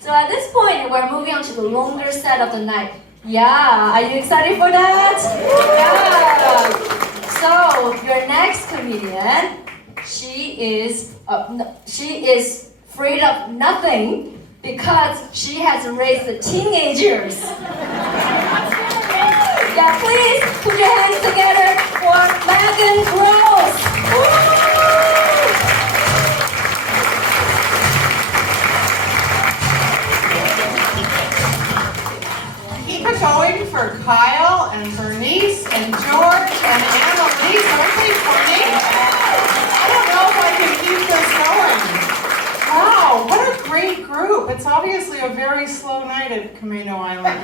So at this point, we're moving on to the longer set of the night. Yeah, are you excited for that? Yeah. So your next comedian, she is afraid of nothing because she has raised the teenagers. Yeah, please put your hands together for Megan Gross. Keep it going for Kyle and Bernice and George and Annalise. Aren't they funny? I don't know if I can keep this going. Wow, what a great group. It's obviously a very slow night at Camano Island.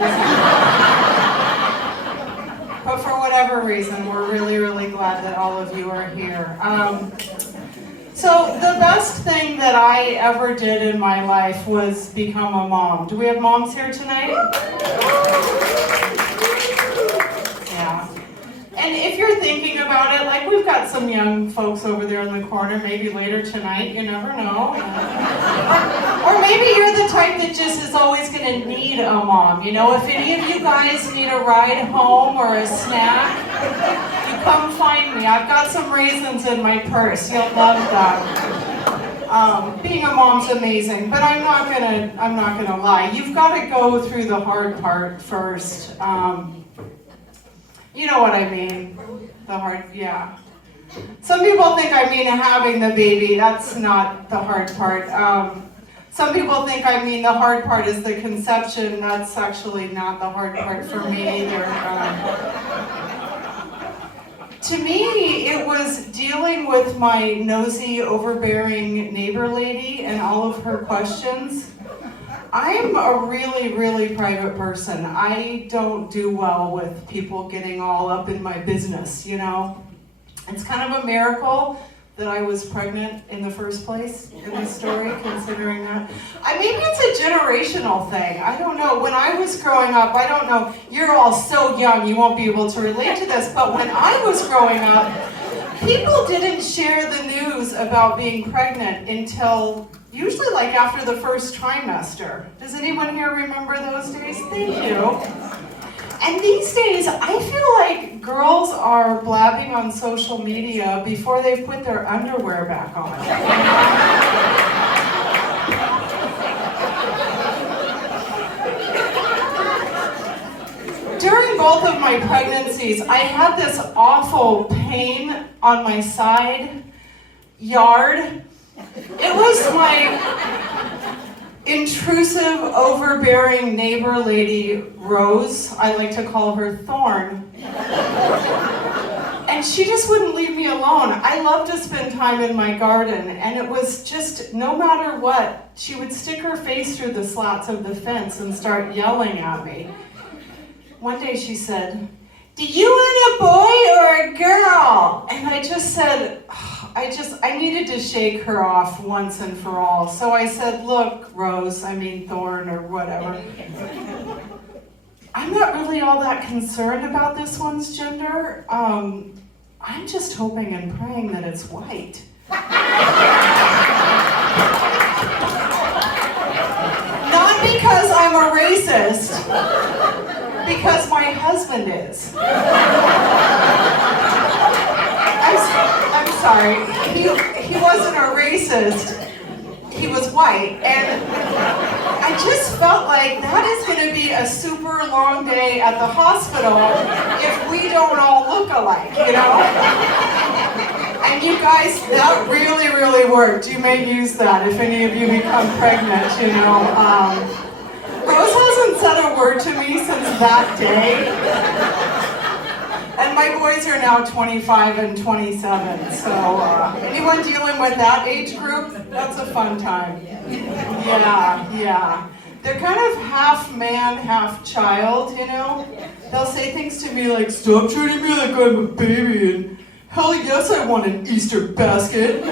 But for whatever reason, we're really, really glad that all of you are here. So the best thing that I ever did in my life was become a mom. Do we have moms here tonight? Yeah. And if you're thinking about it, like we've got some young folks over there in the corner, maybe later tonight, you never know. Or maybe you're the type that just is always going to need a mom. You know, if any of you guys need a ride home or a snack, you come find me. I've got some raisins in my purse. You'll love them. Being a mom's amazing, but I'm not gonna lie. You've got to go through the hard part first. You know what I mean? The hard, yeah. Some people think I mean having the baby. That's not the hard part. Some people think I mean the hard part is the conception. That's actually not the hard part for me either. To me, it was dealing with my nosy, overbearing neighbor lady and all of her questions. I'm a really, really private person. I don't do well with people getting all up in my business, you know? It's kind of a miracle that I was pregnant in the first place in this story, considering that. Maybe it's a generational thing. I don't know. When I was growing up, I don't know, you're all so young, you won't be able to relate to this, but when I was growing up, people didn't share the news about being pregnant until usually like after the first trimester. Does anyone here remember those days? Thank you. And these days, I feel like girls are blabbing on social media before they've put their underwear back on. During both of my pregnancies, I had this awful pain on my side yard. It was my intrusive, overbearing neighbor lady, Rose. I like to call her Thorn. And she just wouldn't leave me alone. I love to spend time in my garden, and it was just, no matter what, she would stick her face through the slats of the fence and start yelling at me. One day she said, "Do you want a boy or a girl?" And I just said, I needed to shake her off once and for all. So I said, "Look, Rose, Thorn or whatever. I'm not really all that concerned about this one's gender. I'm just hoping and praying that it's white." Not because I'm a racist, because my husband is. I'm sorry, he wasn't a racist, he was white, and I just felt like that is going to be a super long day at the hospital if we don't all look alike, you know? And you guys, that really, really worked. You may use that if any of you become pregnant, you know. Rose hasn't said a word to me since that day. And my boys are now 25 and 27, so anyone dealing with that age group, that's a fun time. Yeah. They're kind of half man, half child, you know? They'll say things to me like, "Stop treating me like I'm a baby," and "Hell yes, I want an Easter basket."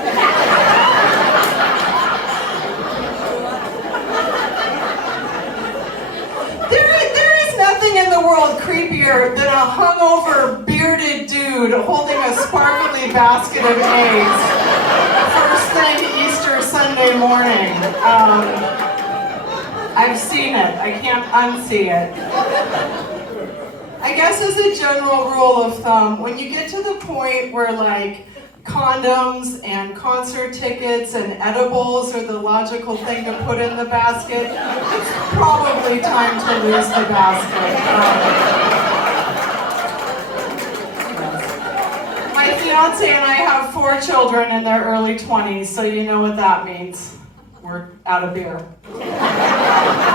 Nothing in the world creepier than a hungover, bearded dude holding a sparkly basket of eggs first thing Easter Sunday Saturday morning. I've seen it. I can't unsee it. I guess as a general rule of thumb, when you get to the point where like condoms and concert tickets and edibles are the logical thing to put in the basket, it's probably time to lose the basket. My fiance and I have 4 children in their early 20s, so you know what that means. We're out of beer. Yeah.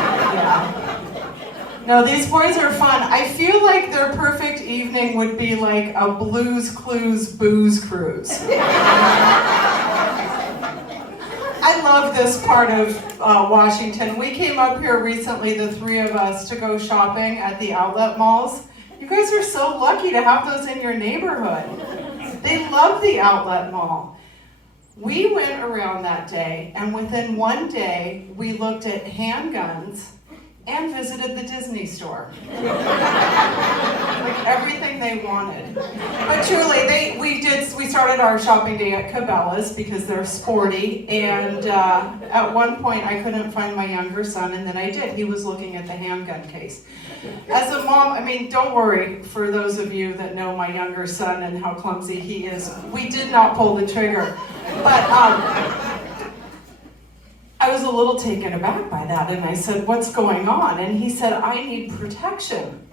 No, these boys are fun. I feel like their perfect evening would be like a Blue's Clues booze cruise. I love this part of Washington. We came up here recently, the 3 of us, to go shopping at the outlet malls. You guys are so lucky to have those in your neighborhood. They love the outlet mall. We went around that day, and within one day, we looked at handguns and visited the Disney store. Like everything they wanted. But truly, we started our shopping day at Cabela's because they're sporty, and at one point I couldn't find my younger son, and then I did. He was looking at the handgun case. As a mom, I mean, don't worry, for those of you that know my younger son and how clumsy he is, we did not pull the trigger. But I was a little taken aback by that, and I said, "What's going on?" And he said, "I need protection."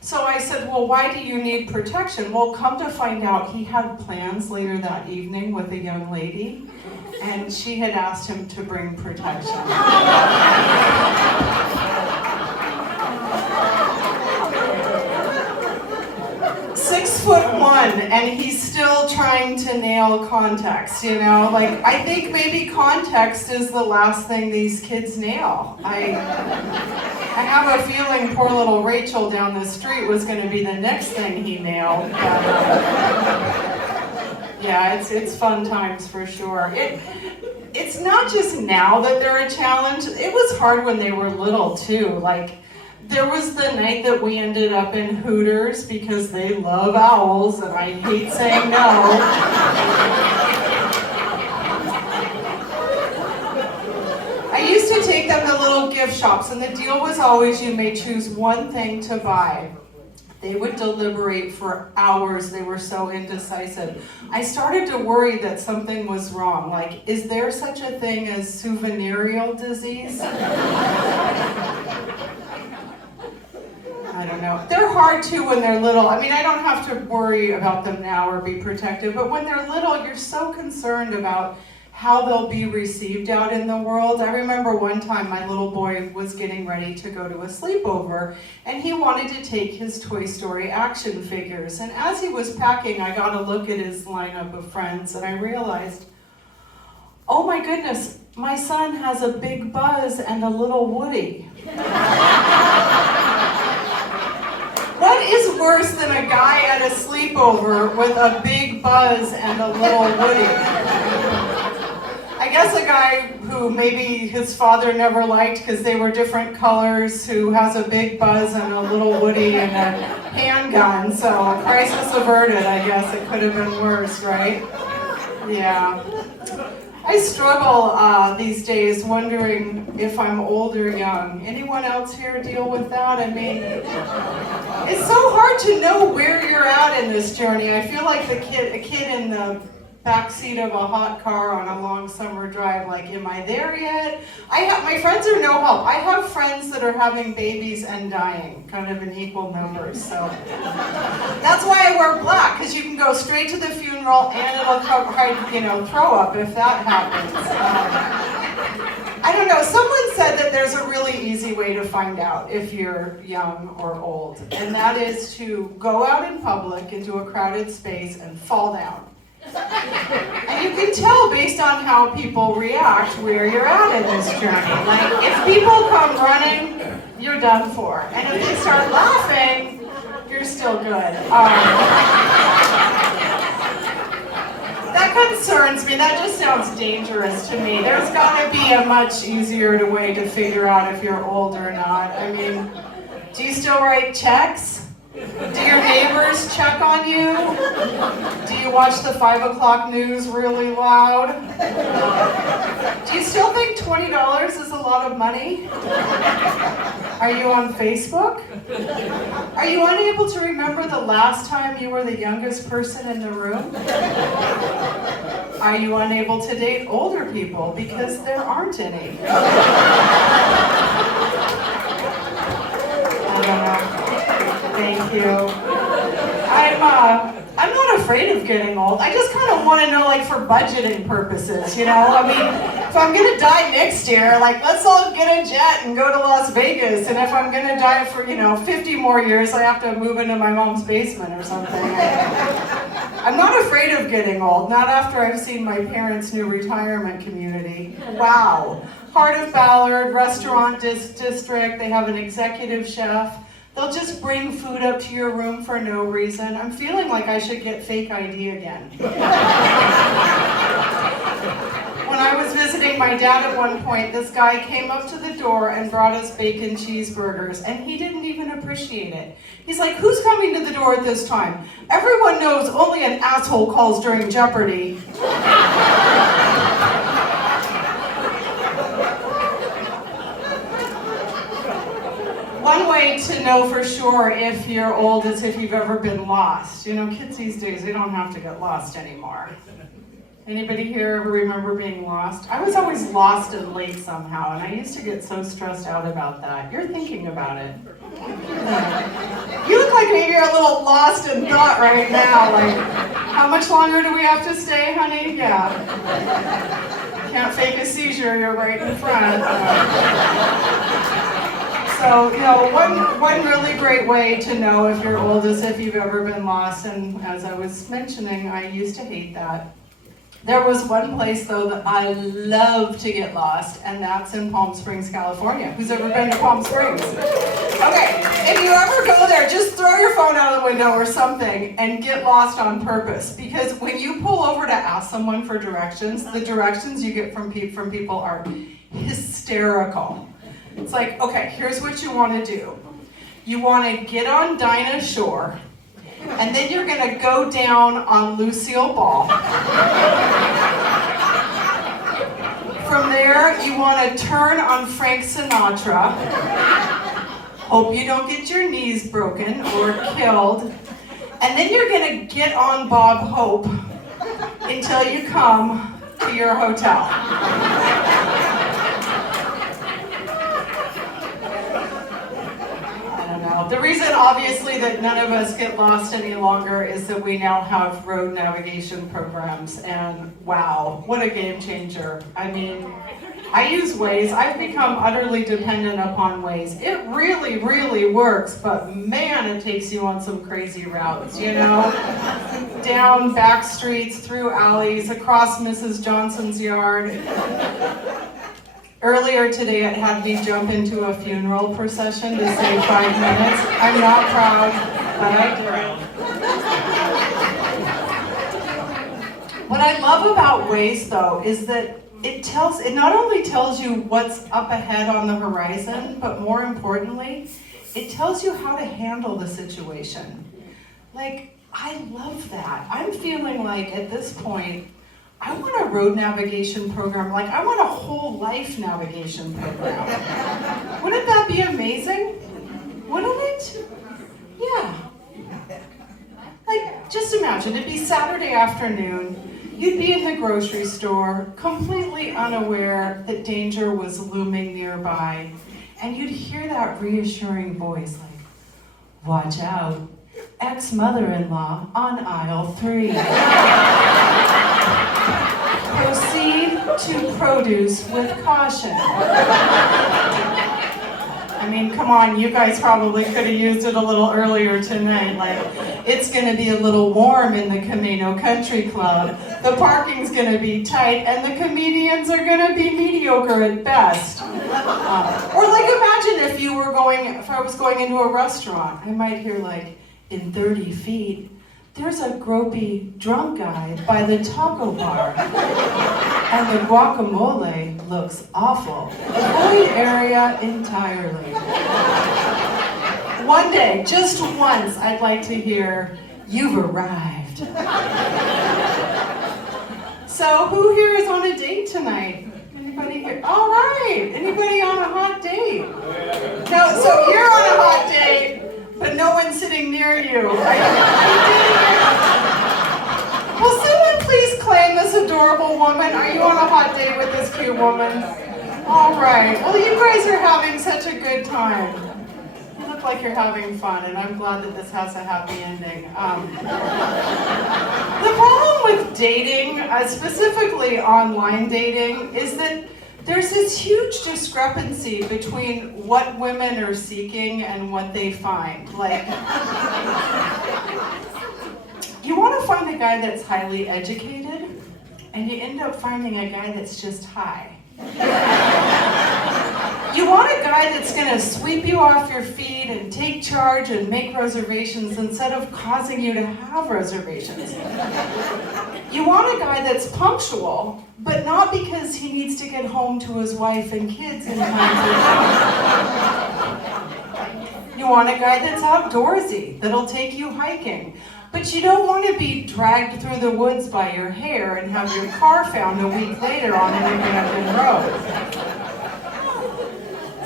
So I said, "Well, why do you need protection?" Well, come to find out, he had plans later that evening with a young lady, and she had asked him to bring protection. 6'1", and he's still trying to nail context, you know? Like, I think maybe context is the last thing these kids nail. I have a feeling poor little Rachel down the street was going to be the next thing he nailed. But, yeah, it's fun times for sure. It's not just now that they're a challenge. It was hard when they were little, too. Like, there was the night that we ended up in Hooters because they love owls, and I hate saying no. I used to take them to little gift shops, and the deal was always you may choose one thing to buy. They would deliberate for hours. They were so indecisive. I started to worry that something was wrong. Like, is there such a thing as souvenirial disease? I don't know. They're hard too when they're little. I mean, I don't have to worry about them now or be protective, but when they're little, you're so concerned about how they'll be received out in the world. I remember one time my little boy was getting ready to go to a sleepover, and he wanted to take his Toy Story action figures. And as he was packing, I got a look at his lineup of friends, and I realized, oh my goodness, my son has a Big Buzz and a little Woody. What is worse than a guy at a sleepover with a Big Buzz and a little Woody? I guess a guy who maybe his father never liked because they were different colors, who has a Big Buzz and a little Woody and a handgun. So crisis averted, I guess. It could have been worse, right? Yeah. I struggle these days wondering if I'm old or young. Anyone else here deal with that? I mean, it's so hard to know where you're at in this journey. I feel like a kid in the backseat of a hot car on a long summer drive, like, am I there yet? My friends are no help. I have friends that are having babies and dying, kind of in equal numbers, so. That's why I wear black, because you can go straight to the funeral and it'll throw up if that happens. I don't know, someone said that there's a really easy way to find out if you're young or old, and that is to go out in public into a crowded space and fall down. And you can tell based on how people react where you're at in this journey. Like, if people come running, you're done for. And if they start laughing, you're still good. That concerns me. That just sounds dangerous to me. There's got to be a much easier way to figure out if you're old or not. I mean, do you still write checks? Do your neighbors check on you? Do you watch the 5 o'clock news really loud? Do You still think $20 is a lot of money? Are you on Facebook? Are you unable to remember the last time you were the youngest person in the room? Are you unable to date older people because there aren't any? I don't know. Thank you. I'm not afraid of getting old. I just kind of want to know, like, for budgeting purposes, you know? I mean, if I'm going to die next year, like, let's all get a jet and go to Las Vegas. And if I'm going to die for, 50 more years, I have to move into my mom's basement or something. I'm not afraid of getting old, not after I've seen my parents' new retirement community. Wow. Heart of Ballard, restaurant district, they have an executive chef. They'll just bring food up to your room for no reason. I'm feeling like I should get fake ID again. When I was visiting my dad at one point, this guy came up to the door and brought us bacon cheeseburgers, and he didn't even appreciate it. He's like, who's coming to the door at this time? Everyone knows only an asshole calls during Jeopardy. One way to know for sure if you're old is if you've ever been lost. Kids these days, they don't have to get lost anymore. Anybody here ever remember being lost? I was always lost and late somehow, and I used to get so stressed out about that. You're thinking about it. You look like maybe you're a little lost in thought right now. Like, how much longer do we have to stay, honey? Yeah. Can't fake a seizure, you're right in front. So, one really great way to know if you're old is if you've ever been lost, and as I was mentioning, I used to hate that. There was one place, though, that I love to get lost, and that's in Palm Springs, California. Who's ever been to Palm Springs? Okay, if you ever go there, just throw your phone out the window or something and get lost on purpose, because when you pull over to ask someone for directions, the directions you get from people are hysterical. It's like, okay, here's what you want to do. You want to get on Dinah Shore, and then you're going to go down on Lucille Ball. From there, you want to turn on Frank Sinatra. Hope you don't get your knees broken or killed. And then you're going to get on Bob Hope until you come to your hotel. The reason, obviously, that none of us get lost any longer is that we now have road navigation programs, and wow, what a game changer. I mean, I use Waze. I've become utterly dependent upon Waze. It really, really works, but man, it takes you on some crazy routes, down back streets, through alleys, across Mrs. Johnson's yard. Earlier today, it had me jump into a funeral procession to save 5 minutes. I'm not proud, but I did. What I love about Waze, though, is that it not only tells you what's up ahead on the horizon, but more importantly, it tells you how to handle the situation. Like, I love that. I'm feeling like, at this point, I want a road navigation program, like I want a whole life navigation program. Wouldn't that be amazing? Wouldn't it? Yeah. Like, just imagine, it'd be Saturday afternoon, you'd be in the grocery store, completely unaware that danger was looming nearby, and you'd hear that reassuring voice like, watch out, ex-mother-in-law on aisle 3. Proceed to produce with caution. I mean, come on, you guys probably could have used it a little earlier tonight. Like, it's going to be a little warm in the Camano Country Club. The parking's going to be tight, and the comedians are going to be mediocre at best. Or like, imagine if I was going into a restaurant, I might hear like, in 30 feet, there's a gropey drunk guy by the taco bar, and the guacamole looks awful. Avoid area entirely. One day, just once, I'd like to hear, you've arrived. So who here is on a date tonight? I'm gonna Anybody here? All right. Anybody on a hot date? No, so you're on a hot date, but no one's sitting near you. Will someone please claim this adorable woman? Are you on a hot date with this cute woman? All right. Well, you guys are having such a good time. You look like you're having fun, and I'm glad that this has a happy ending. The problem with dating, specifically online dating, is that there's this huge discrepancy between what women are seeking and what they find. Like, you want to find a guy that's highly educated, and you end up finding a guy that's just high. You want a guy that's going to sweep you off your feet and take charge and make reservations instead of causing you to have reservations. You want a guy that's punctual, but not because he needs to get home to his wife and kids in time for dinner. You want a guy that's outdoorsy, that'll take you hiking. But you don't want to be dragged through the woods by your hair and have your car found a week later on an abandoned road.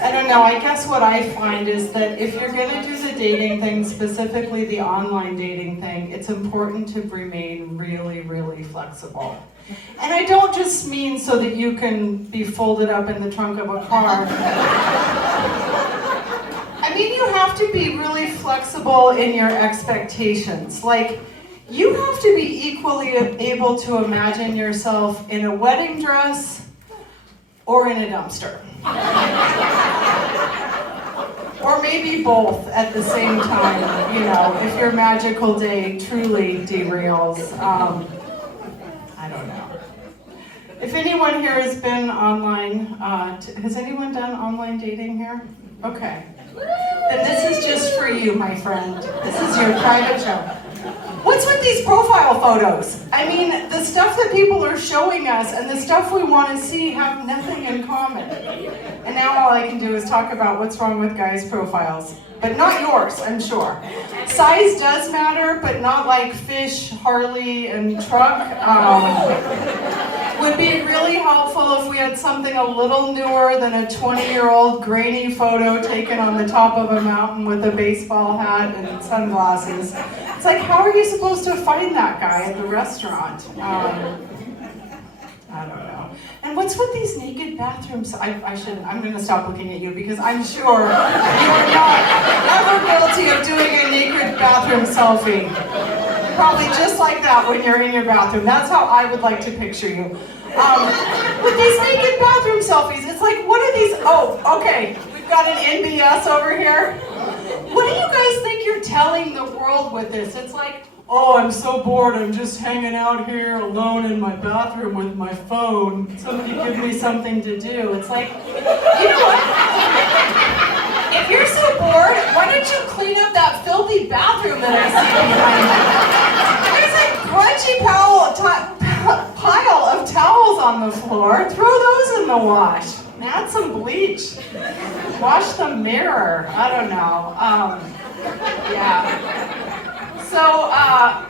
I don't know, I guess what I find is that if you're going to do the dating thing, specifically the online dating thing, it's important to remain really, really flexible. And I don't just mean so that you can be folded up in the trunk of a car. I mean, you have to be really flexible in your expectations. Like, you have to be equally able to imagine yourself in a wedding dress or in a dumpster. Or maybe both at the same time, you know, if your magical day truly derails. I don't know. If anyone here has been online, has anyone done online dating here? Okay. Then this is just for you, my friend. This is your private show. What's with these profile photos? I mean, the stuff that people are showing us and the stuff we want to see have nothing in common. And now all I can do is talk about what's wrong with guys' profiles. But not yours, I'm sure. Size does matter, but not like fish, Harley, and truck. Would be really helpful if we had something a little newer than a 20-year-old grainy photo taken on the top of a mountain with a baseball hat and sunglasses. It's like, how are you supposed to find that guy at the restaurant? I don't know. And what's with these naked bathrooms? I shouldn't, I'm going to stop looking at you because I'm sure you are not ever guilty of doing a naked bathroom selfie. Probably just like that when you're in your bathroom. That's how I would like to picture you. With these naked bathroom selfies, it's like, what are these? Oh, okay, we've got an NBS over here. What do you guys think you're telling the world with this? It's like, oh, I'm so bored, I'm just hanging out here alone in my bathroom with my phone. Somebody give me something to do. It's like, you know what? If you're so bored, why don't you clean up that filthy bathroom that I see behind you? There's a grungy pile of towels on the floor. Throw those in the wash. Add some bleach. Wash the mirror. I don't know. Yeah. So I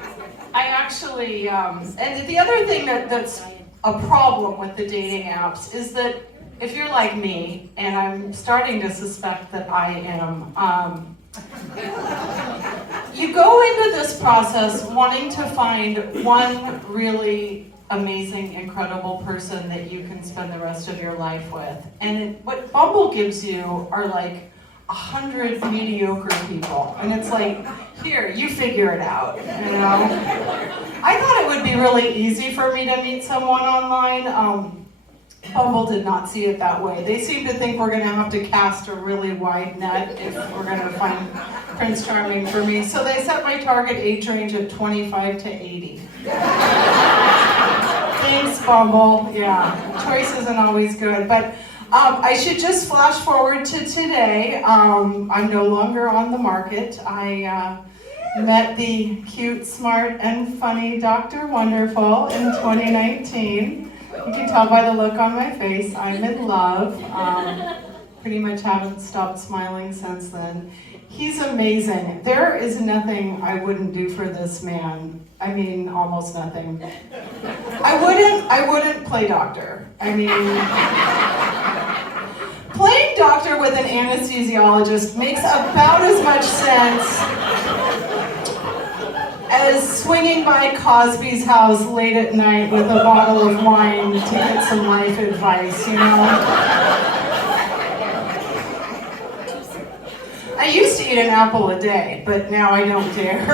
actually, and the other thing that's a problem with the dating apps is that if you're like me, and I'm starting to suspect that I am, you go into this process wanting to find one really amazing, incredible person that you can spend the rest of your life with. And what Bumble gives you are like 100 mediocre people. And it's like, here, you figure it out, you know? I thought it would be really easy for me to meet someone online. Bumble did not see it that way. They seem to think we're going to have to cast a really wide net if we're going to find Prince Charming for me. So they set my target age range at 25 to 80. Thanks, Bumble. Yeah, choice isn't always good. But I should just flash forward to today. I'm no longer on the market. I met the cute, smart, and funny Dr. Wonderful in 2019. You can tell by the look on my face, I'm in love. Pretty much haven't stopped smiling since then. He's amazing. There is nothing I wouldn't do for this man. I mean, almost nothing. I wouldn't play doctor. I mean, doctor with an anesthesiologist makes about as much sense as swinging by Cosby's house late at night with a bottle of wine to get some life advice, you know? I used to eat an apple a day, but now I don't dare.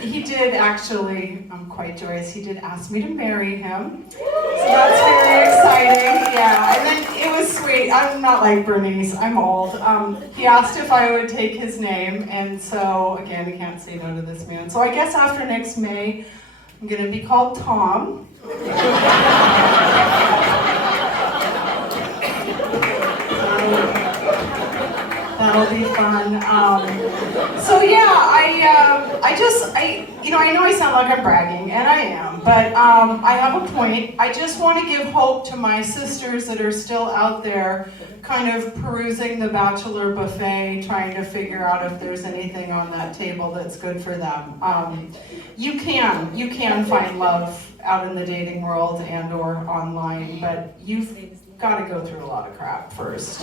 He did actually, I'm quite joyous, he did ask me to marry him. So that's very exciting, yeah. And then it was sweet. I'm not like Bernice, I'm old. He asked if I would take his name, and so, again, I can't say no to this man. So I guess after next May, I'm gonna be called Tom. That'll be fun. So yeah, I know I sound like I'm bragging, and I am, but I have a point. I just want to give hope to my sisters that are still out there kind of perusing the Bachelor buffet, trying to figure out if there's anything on that table that's good for them. You can find love out in the dating world and or online, but you've got to go through a lot of crap first.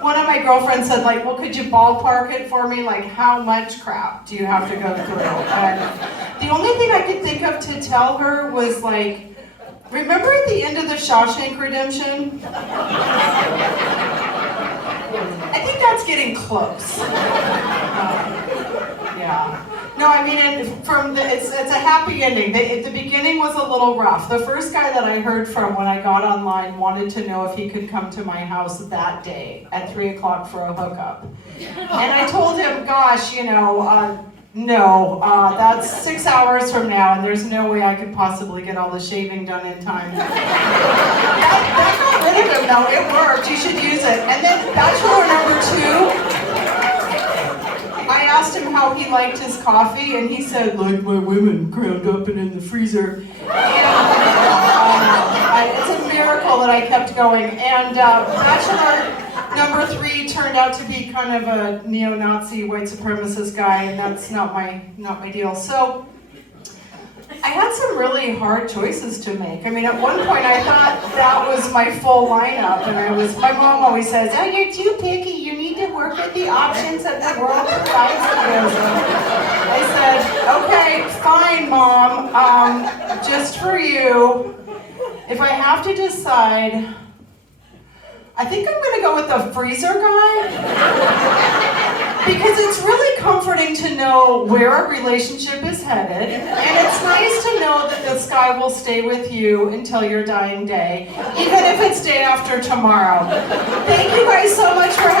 One of my girlfriends said, like, well, could you ballpark it for me? Like, how much crap do you have to go through? And the only thing I could think of to tell her was, like, remember at the end of the Shawshank Redemption? I think that's getting close. Yeah. No, I mean, it's a happy ending. The beginning was a little rough. The first guy that I heard from when I got online wanted to know if he could come to my house that day at 3 o'clock for a hookup. And I told him, gosh, no, that's 6 hours from now, and there's no way I could possibly get all the shaving done in time. That got rid of him, though. It worked. You should use it. And then Bachelor number 2. I asked him how he liked his coffee, and he said, like my women, ground up and in the freezer. And it's a miracle that I kept going. And Bachelor number 3 turned out to be kind of a neo-Nazi white supremacist guy, and that's not my deal. So I had some really hard choices to make. I mean, at one point I thought that was my full lineup, and my mom always says, oh, you're too picky, you need to work with the options that the world provides to you. I said, okay, fine, Mom, just for you, if I have to decide, I think I'm gonna go with the freezer guy. Because it's really comforting to know where a relationship is headed, and it's nice to know that this guy will stay with you until your dying day, even if it's day after tomorrow. Thank you guys so much for having me.